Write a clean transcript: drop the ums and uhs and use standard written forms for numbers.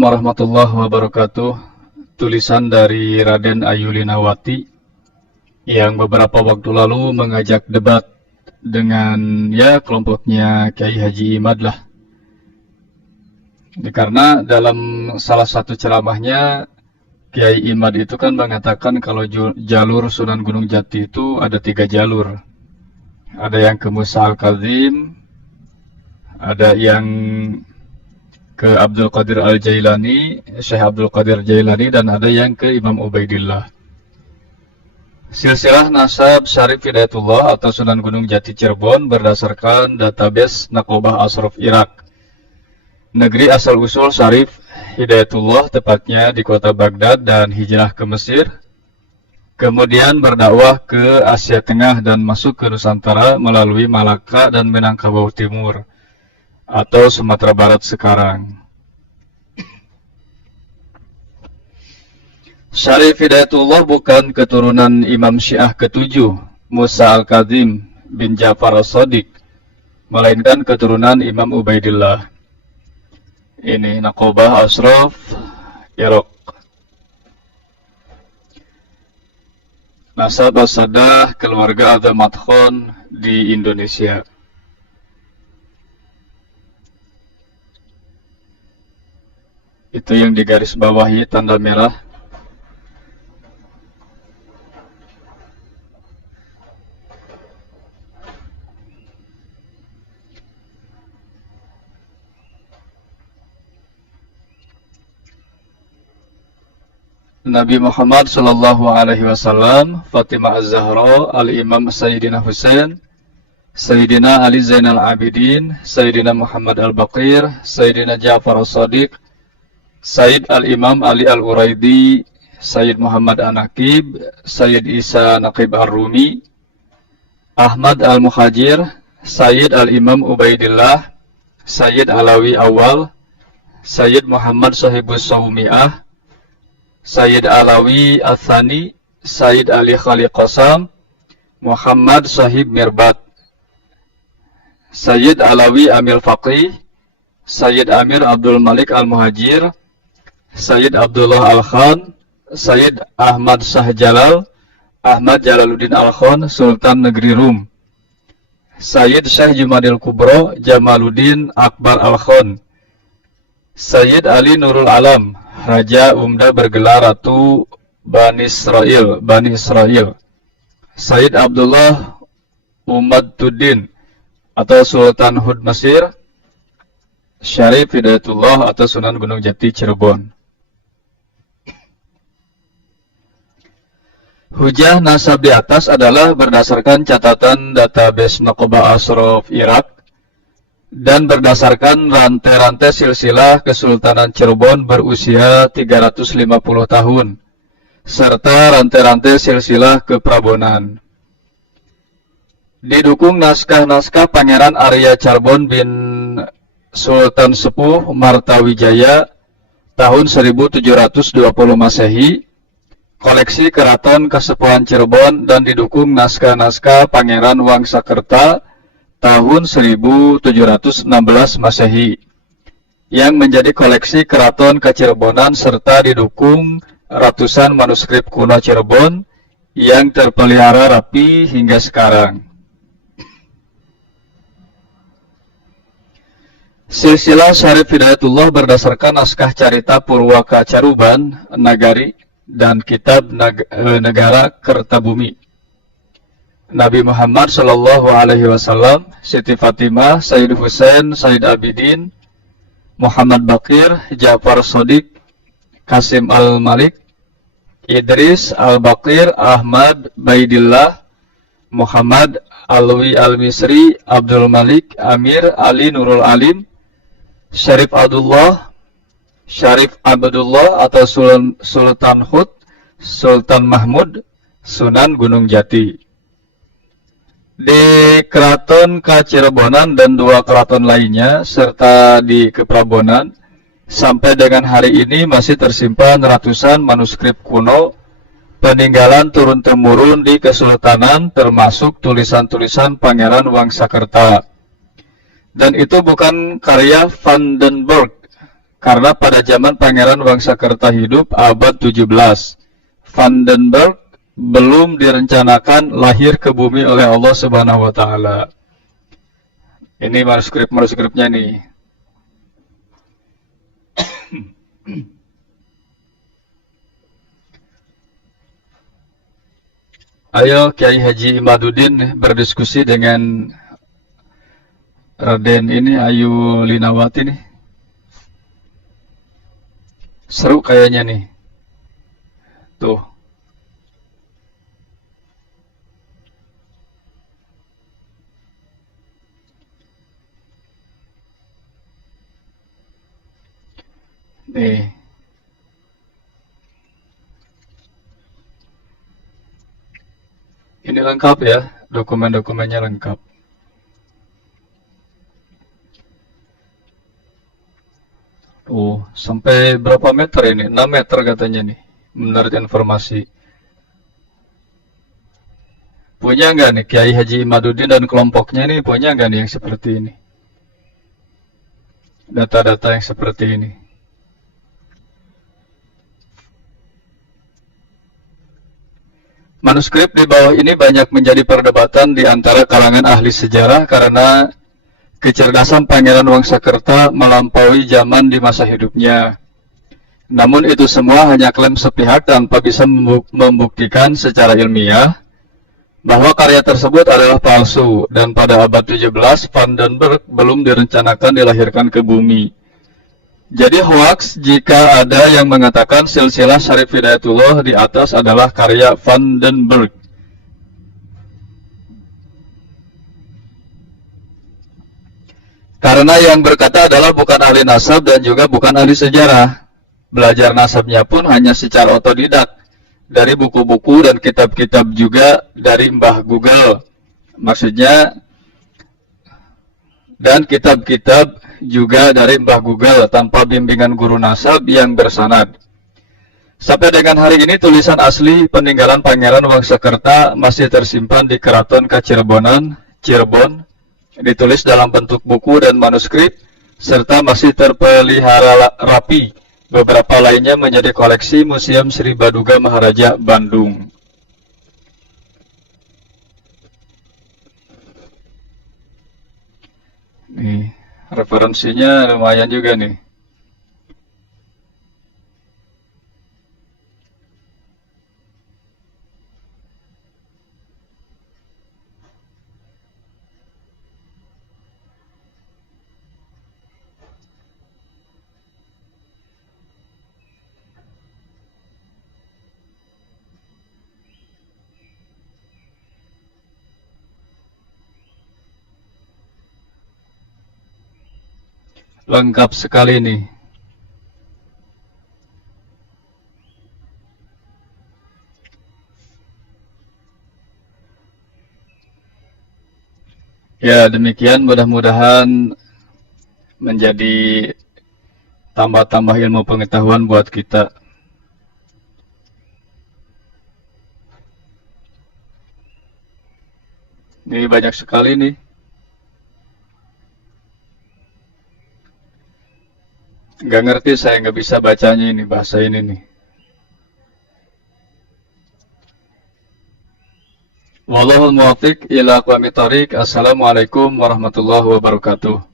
warahmatullahi wabarakatuh. Tulisan dari Raden Ayulinawati yang beberapa waktu lalu mengajak debat dengan kelompoknya Kiai Haji Imad lah. Karena dalam salah satu ceramahnya Kiai Imad itu kan mengatakan kalau jalur Sunan Gunung Jati itu ada 3 jalur. Ada yang ke Musa Al-Kazim, ada yang ke Abdul Qadir Al-Jailani, Syekh Abdul Qadir Jailani, dan ada yang ke Imam Ubaidillah. Silsilah nasab Syarif Hidayatullah atau Sunan Gunung Jati Cirebon berdasarkan database Naqobah Ashraf Irak. Negeri asal-usul Syarif Hidayatullah tepatnya di kota Baghdad dan hijrah ke Mesir. Kemudian berdakwah ke Asia Tengah dan masuk ke Nusantara melalui Malaka dan Minangkabau Timur atau Sumatera Barat sekarang. Syarif Hidayatullah bukan keturunan Imam Syiah ke-7 Musa Al-Kazim bin Ja'far As-Shadiq, melainkan keturunan Imam Ubaidillah. Ini Naqobah Ashraf Irak. Nasab Asadah keluarga Azamat Khan di Indonesia. Itu yang digaris bawahi tanda merah. Nabi Muhammad sallallahu alaihi wasallam, Fatimah Az-Zahra, Al-Imam Sayyidina Husain, Sayyidina Ali Zainal Abidin, Sayyidina Muhammad Al-Baqir, Sayyidina Ja'far As-Shadiq, Sayyid Al-Imam Ali Al-Uraidi, Sayyid Muhammad An-Naqib, Sayyid Isa Naqib Ar-Rumi, Ahmad Al-Muhajir, Sayyid Al-Imam Ubaidillah, Sayyid Alawi Awal, Sayyid Muhammad Sahibus Sawmi'ah, Sayyid Alawi Athani, Sayyid Ali Khali Qasam, Muhammad Sahib Mirbat, Sayyid Alawi Amil Faqih, Sayyid Amir Abdul Malik Al-Muhajir, Sayyid Abdullah Al-Khan, Sayyid Ahmad Shah Jalal, Ahmad Jalaluddin Al-Khan, Sultan Negeri Rum, Sayyid Syekh Jumadil Kubro, Jamaluddin Akbar Al-Khan, Sayyid Ali Nurul Alam, Raja Umda bergelar Ratu Bani Israel, Sayyid Abdullah Umadduddin atau Sultan Hud Mesir, Syarif Hidayatullah atau Sunan Gunung Jati Cirebon. Hujah nasab di atas adalah berdasarkan catatan database Naqobah Ashraf Irak dan berdasarkan rantai-rantai silsilah Kesultanan Cirebon berusia 350 tahun, serta rantai-rantai silsilah Keprabonan. Didukung naskah-naskah Pangeran Arya Charbon bin Sultan Sepuh Martawijaya tahun 1720 Masehi, koleksi Keraton Kasepuhan Cirebon, dan didukung naskah-naskah Pangeran Wangsakerta tahun 1716 Masehi yang menjadi koleksi Keraton Kacirebonan, serta didukung ratusan manuskrip kuno Cirebon yang terpelihara rapi hingga sekarang. Silsilah Syarif Hidayatullah berdasarkan naskah carita Purwaka Caruban Nagari dan kitab Negara Kertabumi. Nabi Muhammad sallallahu alaihi wasallam, Siti Fatimah, Sayyid Husain, Sayyid Abidin, Muhammad Baqir, Ja'far Shadiq, Qasim Al-Malik, Idris Al-Baqir, Ahmad Baidillah, Muhammad Alwi Al-Misri, Abdul Malik, Amir Ali Nurul Alim, Syarif Abdullah atau Sultan Hud, Sultan Mahmud, Sunan Gunung Jati. Di Keraton Kacirebonan dan 2 keraton lainnya serta di Keprabonan sampai dengan hari ini masih tersimpan ratusan manuskrip kuno peninggalan turun-temurun di Kesultanan, termasuk tulisan-tulisan Pangeran Wangsakerta. Dan itu bukan karya Vandenberg, Karena pada zaman Pangeran Wangsakerta hidup abad 17, Vandenberg belum direncanakan lahir ke bumi oleh Allah Subhanahu wa taala. Ini manuskripnya nih. Ayo Kiai Haji Imaduddin berdiskusi dengan Raden ini Ayu Linawati nih. Seru kayaknya nih. Tuh. Nih. Ini lengkap ya, dokumen-dokumennya lengkap. Oh, sampai berapa meter ini? 6 meter katanya nih, menurut informasi. Punya nggak nih Kiai Haji Imaduddin dan kelompoknya nih, punya nggak nih yang seperti ini? Data-data yang seperti ini. Manuskrip di bawah ini banyak menjadi perdebatan di antara kalangan ahli sejarah karena kecerdasan Pangeran Wangsakerta melampaui zaman di masa hidupnya. Namun itu semua hanya klaim sepihak tanpa bisa membuktikan secara ilmiah bahwa karya tersebut adalah palsu dan pada abad 17 Vandenberg belum direncanakan dilahirkan ke bumi. Jadi hoax jika ada yang mengatakan silsilah Syarif Hidayatullah di atas adalah karya Vandenberg. Karena yang berkata adalah bukan ahli nasab dan juga bukan ahli sejarah. Belajar nasabnya pun hanya secara otodidak, dari buku-buku dan kitab-kitab juga dari Mbah Google. Maksudnya, dan kitab-kitab juga dari Mbah Google tanpa bimbingan guru nasab yang bersanad. Sampai dengan hari ini tulisan asli peninggalan Pangeran Wangsakerta masih tersimpan di Keraton Kacirebonan, Cirebon, ditulis dalam bentuk buku dan manuskrip, serta masih terpelihara rapi. Beberapa lainnya menjadi koleksi Museum Sri Baduga Maharaja, Bandung. Nih, referensinya lumayan juga nih. Lengkap sekali nih. Ya, demikian mudah-mudahan menjadi tambah-tambah ilmu pengetahuan buat kita. Ini banyak sekali nih. Nggak ngerti, saya nggak bisa bacanya ini, bahasa ini nih. Wallahul muwaffiq ila aqwamit thoriq. Assalamualaikum warahmatullahi wabarakatuh.